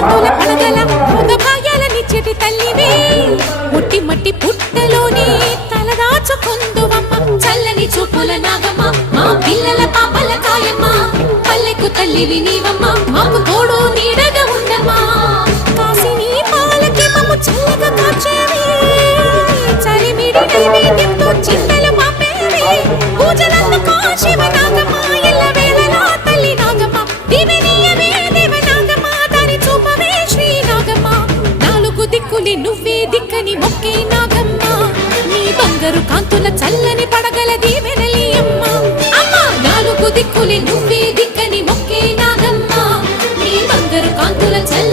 కాంతుల పడగల మృగ భాగ్యాలనిచ్చేటి తల్లివే ముట్టి మట్టి పుట్టలోని తలదాచుకుందువమ్మ చల్లని చూపుల నాగమ్మ మా పిల్లల పాపల కాయమ్మ పల్లెకు తల్లివి నీవమ్మ మాకు తోడు నీడగా ఉండమ్మా కాసిని పాలకి మమ్ము చల్లగా కాచేవి చలిమిడి నైవేద్యంతో చింతలు పాపేవి పూజలను కాశివ నాగమ్మ ఎల్ల వేళలా తల్లి నాగమ్మ దివెనీయవే దేవ నాగమ్మ దారి చూపవే శ్రీ నాగమ్మ నాలుగు దిక్కులి నువ్వే దిక్కని మొక్కే నాగమ్మ నీ బంగారు కాంతుల చల్లని పడగల దీవెనలి అమ్మ అమ్మ నాలుగు దిక్కులి నువ్వే దిక్కని మొక్కే నాగమ్మ నీ బంగారు కాంతుల చల్లని